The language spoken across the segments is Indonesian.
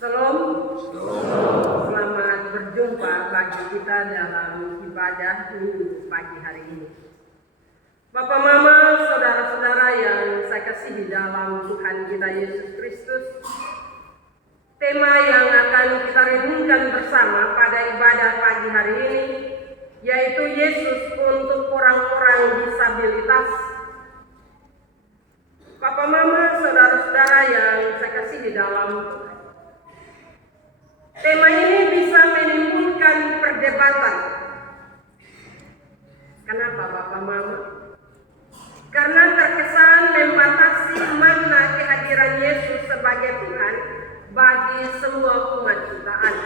Shalom. Selamat berjumpa bagi kita dalam ibadah minggu pagi hari ini. Bapak, Mama, saudara-saudara yang saya kasih di dalam Tuhan kita Yesus Kristus, tema yang akan kita renungkan bersama pada ibadah pagi hari ini yaitu Yesus untuk orang-orang disabilitas. Bapak, Mama, saudara-saudara yang saya kasih di dalam Tuhan, tema ini bisa menimbulkan perdebatan. Kenapa, Bapak, Mama? Karena terkesan membatasi makna kehadiran Yesus sebagai Tuhan bagi semua umat jutaan.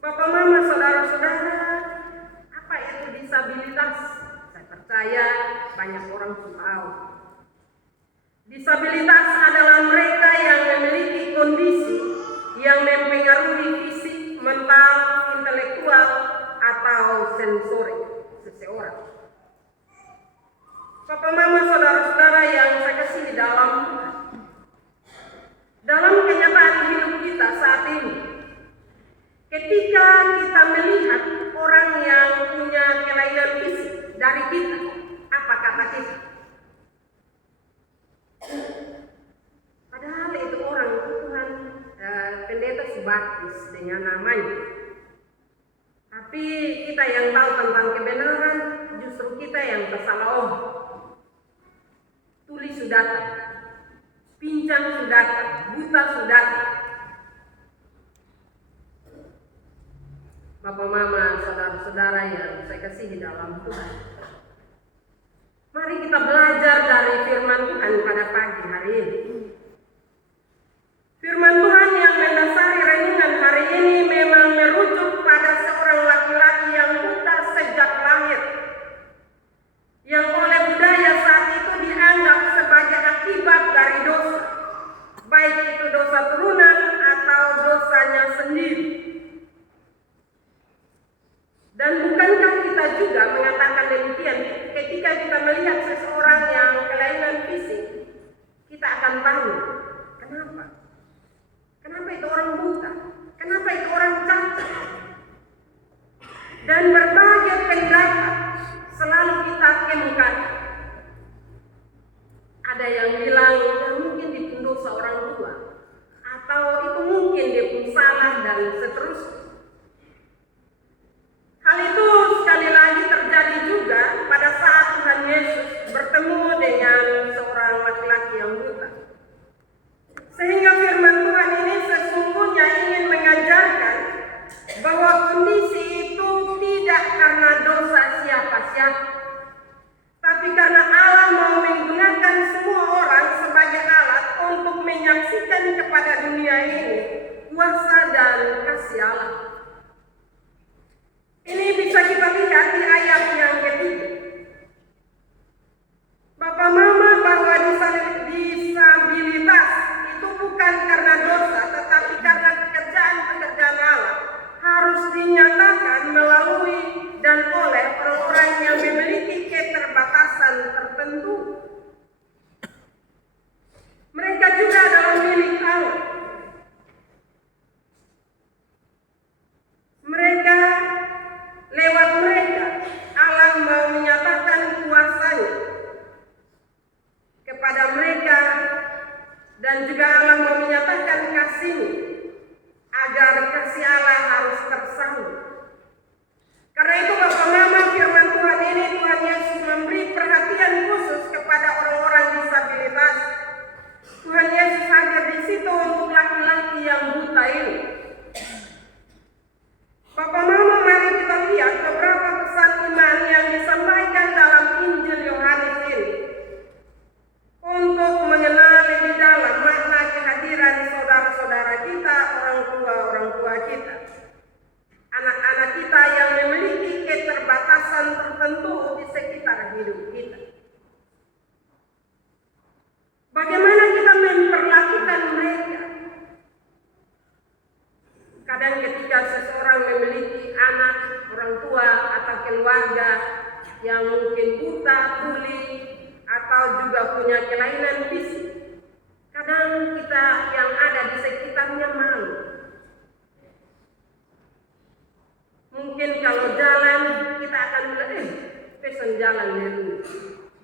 Bapak, Mama, saudara-saudara, apa itu disabilitas? Saya percaya banyak orang tahu. Disabilitas adalah mereka yang memiliki kondisi yang mempengaruhi fisik, mental, intelektual, atau sensorik seseorang. Bapak, Mama, saudara-saudara yang saya kasih di dalam kenyataan hidup kita saat ini, ketika kita melihat orang yang punya kelainan fisik dari kita, apa kata kita? Padahal itu orang itu Tuhan pendeta subaptis dengan namanya. Tapi kita yang tahu tentang kebenaran, justru kita yang bersalah. Tuli sudah, pincang sudah, buta sudah. Bapak, Mama, saudara-saudara yang saya kasih di dalam Tuhan, mari kita belajar dari firman Tuhan pada pagi hari ini. Firman Tuhan yang mendasari renungan hari ini memang merujuk pada seorang laki-laki yang buta sejak lahir, yang oleh budaya saat itu dianggap sebagai akibat dari dosa, baik itu dosa turunan atau dosanya sendiri. Dan bukankah kita juga mengatakan demikian ketika kita melihat seseorang yang kelainan fisik, kita akan tahu kenapa? Kenapa itu orang buta? Kenapa itu orang cacat? Dan berbagai pendapat selalu kita kemukakan. Ada yang bilang mungkin itu dosa orang tua, atau itu mungkin dia pun salah, dan seterusnya. Hal itu sekali lagi terjadi juga pada saat Tuhan Yesus bertemu dengan seorang laki-laki yang buta. Sehingga firman Tuhan ini sesungguhnya ingin mengajarkan bahwa kondisi itu tidak karena dosa siapa-siapa, tapi karena Allah mau menggunakan semua orang sebagai alat untuk menyaksikan kepada dunia ini kuasa dan kasih Allah. Ini bisa kita lihat di ayat yang ketiga. Bapak, Mama, bahwa disabilitas itu bukan karena dosa, tetapi karena pekerjaan-pekerjaan Allah harus dinyatakan melalui dan oleh orang-orang yang memiliki keterbatasan tertentu. Mereka juga adalah milik Allah. Lewat mereka, Allah mau menyatakan kuasa-Nya kepada mereka, dan juga Allah mau menyatakan kasih-Nya, agar kasih Allah harus tersambung. Karena itu, Bapak, Mama, firman Tuhan ini Tuhan Yesus memberi perhatian khusus kepada orang-orang disabilitas. Tuhan Yesus hadir di situ untuk laki-laki yang buta ini. Bapak, Mama, mari kita lihat beberapa pesan iman yang disampaikan dalam Injil Yohanes ini untuk mengenal lebih dalam makna kehadiran saudara-saudara kita, orang tua kita, anak-anak kita yang memiliki keterbatasan tertentu di sekitar hidup kita. Bagaimana kita memperlakukan mereka? Kadang ketika seseorang memiliki anak, orang tua, atau keluarga yang mungkin buta, tuli, atau juga punya kelainan fisik, kadang berjalan lurus,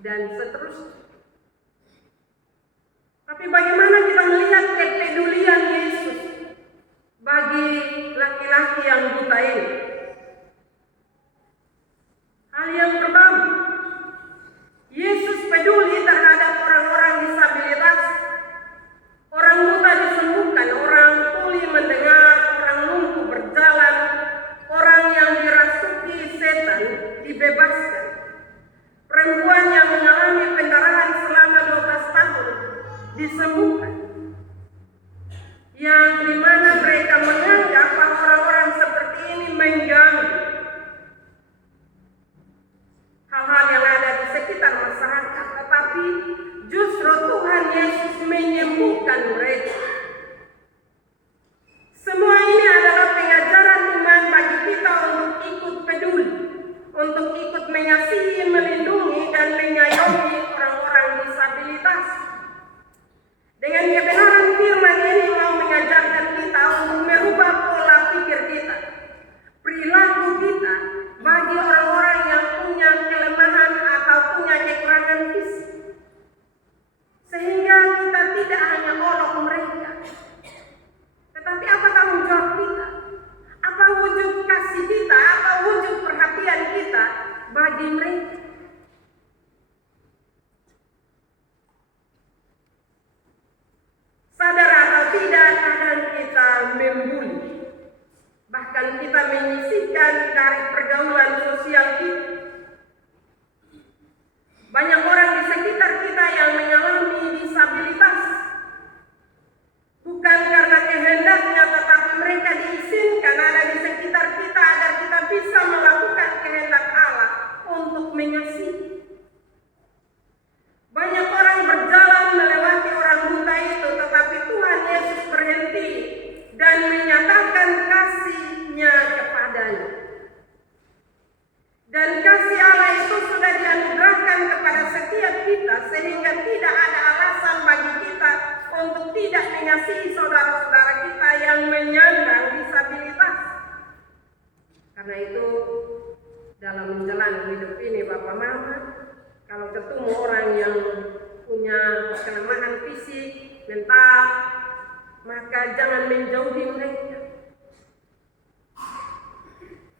dan seterusnya. Tapi bagaimana kita melihat kepedulian Yesus bagi laki-laki yang buta ini? Hal yang pertama, Yesus peduli terhadap orang-orang disabilitas. Orang buta disembuhkan, orang tuli mendengar, orang lumpuh berjalan, orang yang dirasuki setan dibebaskan. Perempuan yang mengalami pendarahan selama 12 tahun disembuhkan. Yang dimana mereka menganggap orang-orang seperti ini mengganggu hal-hal yang ada di sekitar masyarakat, tetapi justru Tuhan Yesus menyembuhkan mereka. Semua ini adalah pengajaran iman bagi kita untuk ikut peduli, untuk ikut mengasihi, melindungi, dan menyayangi orang-orang disabilitas. Dengan kebenaran firman ini mau mengajarkan kita untuk merubah pola pikir kita, perilaku kita bagi orang-orang yang punya kelemahan atau punya kekurangan fisik. Sehingga kita tidak hanya olok mereka, tetapi apa tanggung jawab kita? Apa wujud kasih kita? Apa wujud perhatian kita bagi mereka? Sadar atau tidak, kadang kita membuli, bahkan kita menyisihkan dari pergaulan sosial kita. Banyak orang di sekitar kita yang mengalami disabilitas, bukan karena kehendaknya, tetapi mereka diizinkan ada di sekitar kita agar kita bisa melakukan kehendak Allah untuk mengasihi. Banyak orang berjalan melewati orang buta itu, tetapi Tuhan Yesus berhenti dan menyatakan kasih-Nya kepadanya. Dan kasih Allah itu sudah dianugerahkan kepada setiap kita, sehingga tidak ada alasan bagi kita untuk tidak mengasihi saudara-saudara kita yang menyandang disabilitas. Karena itu, dalam menjalani hidup ini, Bapak Mama, kalau ketemu orang yang punya kelemahan fisik, mental, maka jangan menjauhi mereka.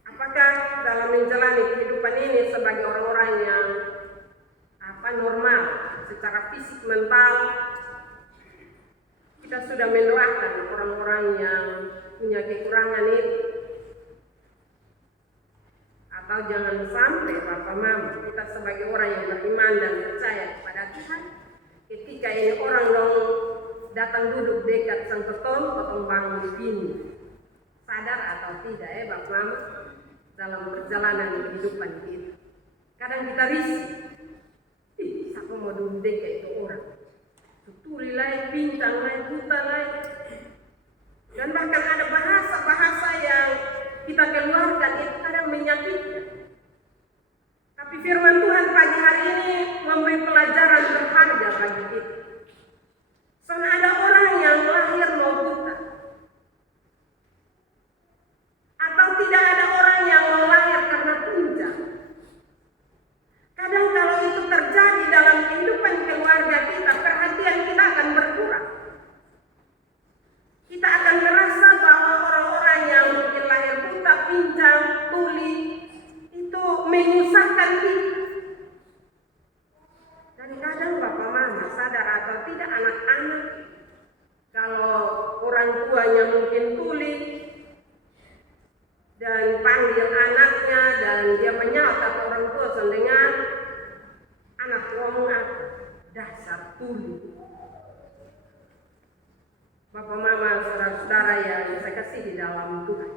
Apakah dalam menjalani kehidupan ini sebagai orang-orang yang normal secara fisik, mental, kita sudah mendoakan orang-orang yang punya kekurangan itu? Atau jangan sampai Bapak Mama, kita sebagai orang yang beriman dan percaya kepada Tuhan, ketika ini orang dong datang duduk dekat sang potong bangun di sini, sadar atau tidak Bapak Mama, dalam perjalanan kehidupan kita, kadang kita risih, siapa mau duduk dekat itu orang, tuli lain, bintang lain, buta lain, dan bahkan ada bahasa-bahasa yang kita keluarkan itu kadang menyakitkan. Tapi firman Tuhan pagi hari ini memberi pelajaran berharga bagi kita. Soalnya ada orang yang lahir mau buta, atau tidak ada orang yang mau lahir karena tunjang. Kadang kalau itu terjadi dalam kehidupan keluarga kita, perhatian kita akan berkurang. Kita akan merasa bahwa orang-orang yang mungkin lahir buta, pincang, tuli, itu menyusahkan kita. Dan kadang Bapak Mama, sadar atau tidak, anak-anak, kalau orang tuanya mungkin tuli, dan panggil anaknya, dan dia menyaut atau orang tua mendengar, anak ngomong apa? Dasar tuli. Bapak Mama, saudara-saudara yang saya kasih di dalam Tuhan,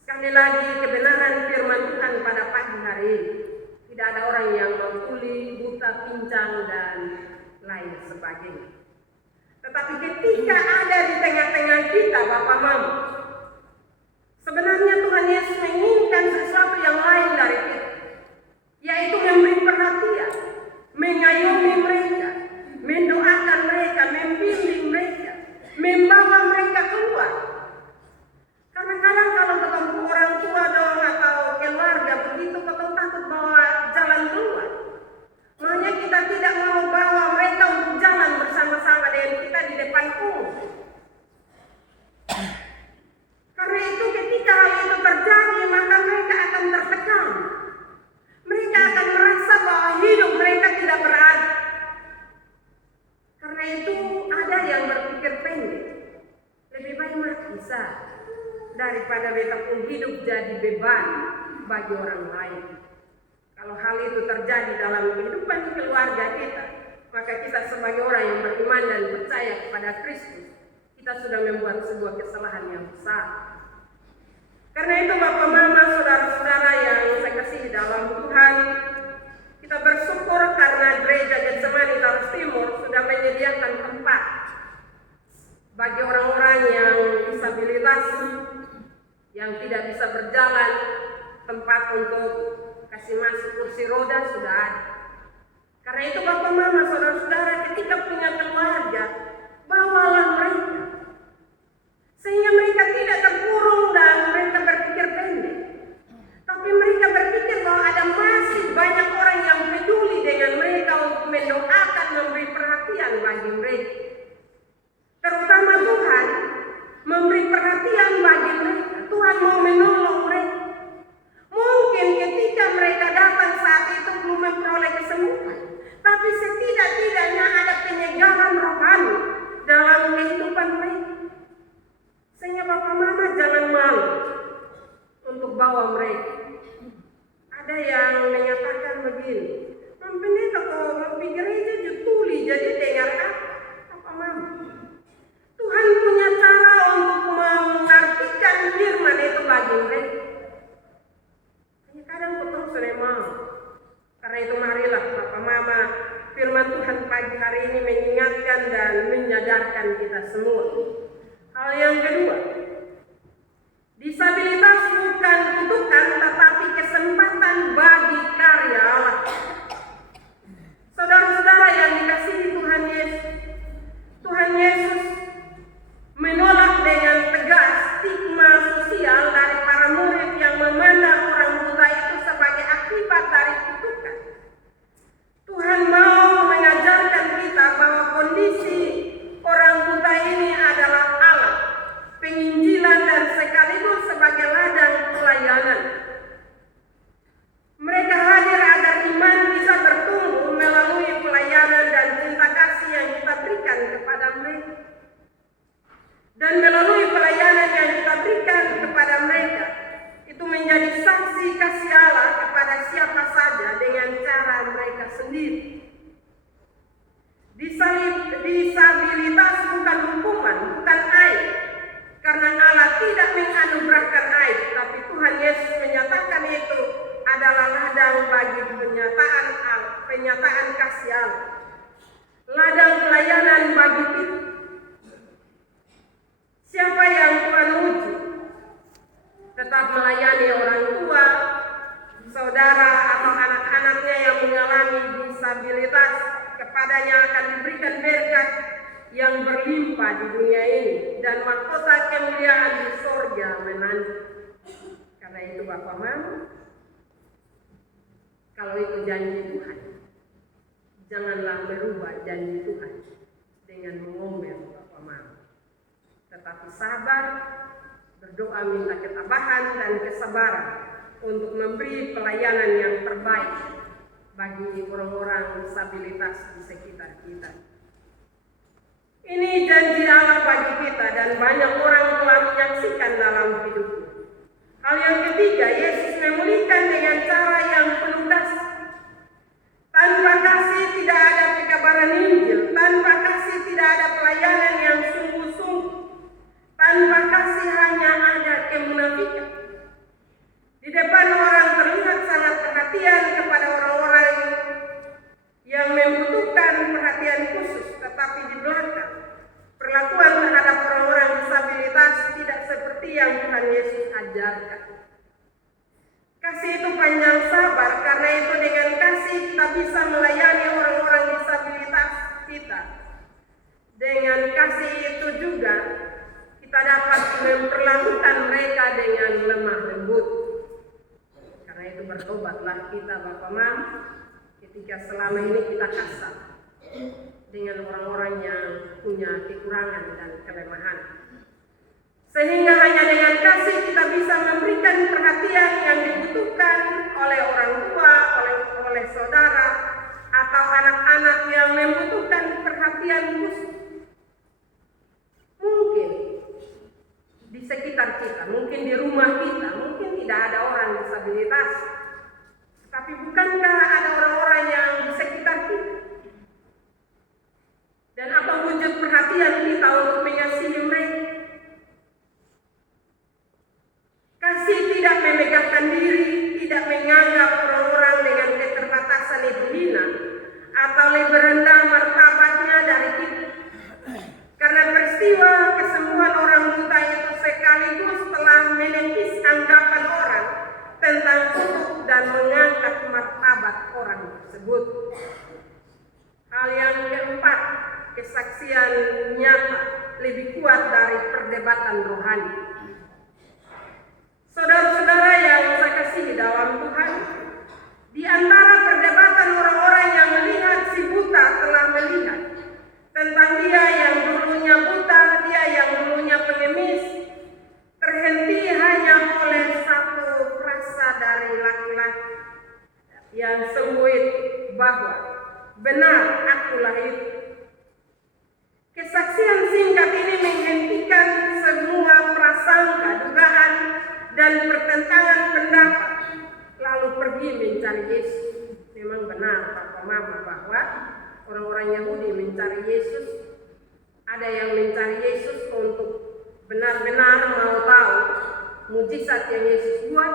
sekali lagi kebenaran firman Tuhan pada pagi hari ini, tidak ada orang yang mau tuli, buta, pincang, dan lain sebagainya. Tetapi ketika ada di tengah-tengah kita, Bapak Mama, sebenarnya Tuhan Yesus menginginkan sesuatu yang lain dari kita, yaitu memberi perhatian, mengayomi mereka, mendoakan mereka, membimbing mereka, membawa mereka keluar. Karena kadang kalau ketemu orang tua dong atau keluarga begitu, ketemu takut bahwa jalan hidup jadi beban bagi orang lain. Kalau hal itu terjadi dalam kehidupan keluarga kita, maka kita sebagai orang yang beriman dan percaya kepada Kristus, kita sudah membuat sebuah kesalahan yang besar. Karena itu Bapak, Mama, saudara-saudara yang saya kasihi dalam Tuhan, kita bersyukur karena Gereja Getsemani Taurus Timur sudah menyediakan tempat bagi orang-orang yang disabilitas, yang tidak bisa berjalan, tempat untuk kasih masuk kursi roda sudah ada. Karena itu Bapak, Mama, saudara-saudara, ketika punya keluarga, bawalah mereka. Sehingga mereka tidak terkurung dan mereka berpikir pendek. Tapi mereka berpikir bahwa ada masih banyak orang yang peduli dengan mereka untuk mendoakan, memberi perhatian bagi mereka. Terutama Tuhan memberi perhatian bagi mereka. Tuhan mau menolong mereka. Mungkin ketika mereka datang saat itu belum memperoleh kesembuhan, tapi setidak-tidaknya ada penyegaran rohani dalam kehidupan mereka. Sehingga Bapak, Mama, jangan malu untuk bawa mereka. Ada yang menyatakan begini, pendeta kalau mau pergi gereja tuli jadi dengar apa? Bapak, Mama, Tuhan punya cara untuk mengartikan firman itu bagi mereka. Kadang betul sudah mau. Karena itu marilah Bapak, Mama, firman Tuhan pagi hari ini mengingatkan dan menyadarkan kita semua. Hal yang kedua, disabilitas bukan kutukan tetapi kesempatan bagi karya Allah. Saudara-saudara yang dikasihi Tuhan Yesus, Tuhan Yesus menolak dengan tegas stigma sosial dari para murid yang memandang orang buta itu sebagai akibat dari kutukan. Tuhan mau mengajarkan kita bahwa kondisi orang buta ini adalah alat penginjilan dan sekaligus sebagai ladang pelayanan. Mereka hadir agar iman bisa bertumbuh melalui pelayanan dan cinta kasih yang kita berikan kepada mereka. Dan melalui pelayanan yang kita berikan kepada mereka, itu menjadi saksi kasih Allah kepada siapa saja dengan cara mereka sendiri. Disabilitas bukan hukuman, bukan aib. Karena Allah tidak menganugerahkan aib, tapi Tuhan Yesus menyatakan itu adalah ladang bagi penyataan kasih Allah. Ladang pelayanan bagi kita. Siapa yang Tuhan uji, tetap melayani orang tua, saudara atau anak-anaknya yang mengalami disabilitas, kepadanya akan diberikan berkat yang berlimpah di dunia ini dan mahkota kemuliaan di sorga menanti. Karena itu Bapak, Mama, kalau itu janji Tuhan, janganlah merubah janji Tuhan dengan mengomel Bapak, Mama. Tetapi sabar, berdoa minta ketabahan dan kesabaran untuk memberi pelayanan yang terbaik bagi orang-orang disabilitas di sekitar kita. Ini janji Allah bagi kita dan banyak orang telah menyaksikan dalam hidupnya. Hal yang ketiga, Yesus memulihkan dengan cara yang penuh kasih. Tanpa kasih tidak ada pekabaran Injil, tanpa kasih tidak ada pelayanan yang sungguh-sungguh, tanpa kasih hanya ada kemunafikan. Di depan orang terlihat sangat perhatian kepada orang-orang yang membutuhkan perhatian khusus, tetapi di belakang perlakuan terhadap orang-orang disabilitas tidak seperti yang Tuhan Yesus ajarkan. Kasih itu panjang sabar, karena itu dengan kasih kita bisa melayani orang-orang disabilitas kita. Dengan kasih itu juga kita dapat memperlakukan mereka dengan lemah lembut. Karena itu bertobatlah kita Bapak, Mama, ketika selama ini kita kasar dengan orang-orang yang punya kekurangan dan kelemahan. Sehingga hanya dengan kasih kita bisa memberikan perhatian yang dibutuhkan oleh orang tua, oleh saudara, atau anak-anak yang membutuhkan perhatian khusus. Mungkin di sekitar kita, mungkin di rumah kita, tersebut. Hal yang keempat, kesaksian nyata lebih kuat dari perdebatan rohani. Saudara-saudara yang saya kasihi dalam Tuhan, di antara perdebatan orang-orang yang melihat si buta telah melihat tentang dia yang dulunya buta, dia yang dulunya pengemis, terhenti hanya oleh satu frasa dari laki-laki yang sengguit bahwa benar akulah itu. Kesaksian singkat ini menghentikan semua prasangka, dugaan, dan pertentangan pendapat, lalu pergi mencari Yesus. Memang benar Papa Mama bahwa orang-orang Yahudi mencari Yesus. Ada yang mencari Yesus untuk benar-benar mau tahu mujizat yang Yesus buat,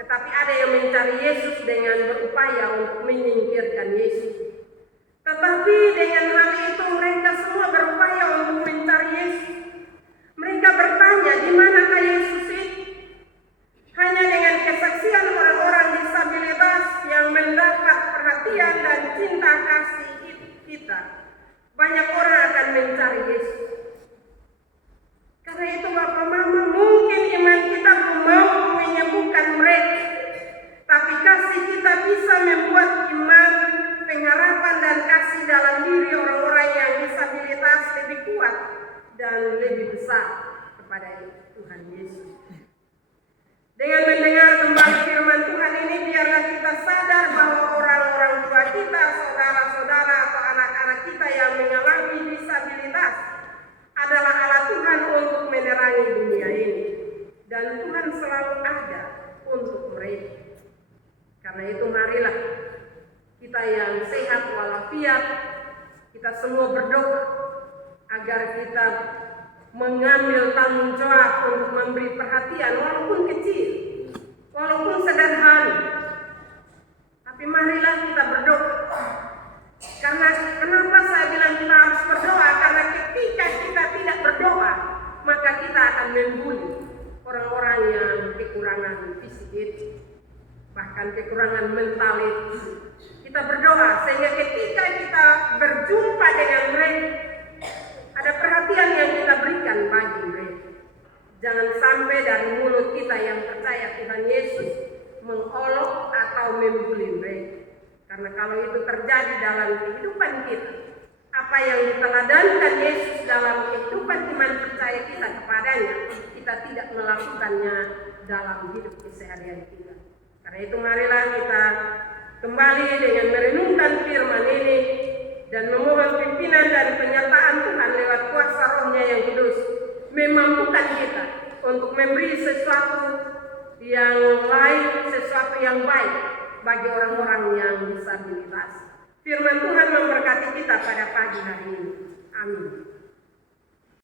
tetapi ada yang mencari Yesus dengan berupaya untuk menyingkirkan Yesus. Tetapi dengan hal itu mereka semua berupaya untuk mencari Yesus. Mereka bertanya, di manakah Yesus itu? Hanya dengan kesaksian orang-orang disabilitas yang mendapat perhatian dan cinta kasih kita, banyak orang akan mencari Yesus. Karena itu Bapak Mama, mungkin iman kita belum mampu menyembuhkan mereka, tapi kasih kita bisa membuat iman, pengharapan dan kasih dalam diri orang-orang yang disabilitas lebih kuat dan lebih besar kepada Tuhan Yesus. Dengan mendengar kembali firman Tuhan ini, biarlah kita sadar bahwa orang-orang tua kita, saudara-saudara atau anak-anak kita yang mengalami disabilitas adalah Allah Tuhan untuk menerangi dunia ini. Dan Tuhan selalu ada untuk mereka. Karena itu marilah kita yang sehat walafiat, kita semua berdoa agar kita mengambil tanggung jawab untuk memberi perhatian walaupun kecil, walaupun sederhana. Tapi marilah kita berdoa. Karena kenapa saya bilang kita harus berdoa? Karena ketika kita tidak berdoa, maka kita akan membuli orang-orang yang kekurangan fisik itu, bahkan kekurangan mental itu. Kita berdoa sehingga ketika kita berjumpa dengan mereka, ada perhatian yang kita berikan bagi mereka. Jangan sampai dari mulut kita yang percaya Tuhan Yesus mengolok atau membuli mereka. Karena kalau itu terjadi dalam kehidupan kita, apa yang diteladankan Yesus dalam kehidupan iman percaya kita kepadanya, kita tidak melakukannya dalam hidup keseharian kita. Karena itu marilah kita kembali dengan merenungkan firman ini dan memohon pimpinan dan penyertaan Tuhan lewat kuasa Roh-Nya yang kudus, memampukan kita untuk memberi sesuatu yang lain, sesuatu yang baik bagi orang-orang yang disabilitas. Firman Tuhan memberkati kita pada pagi hari ini. Amin.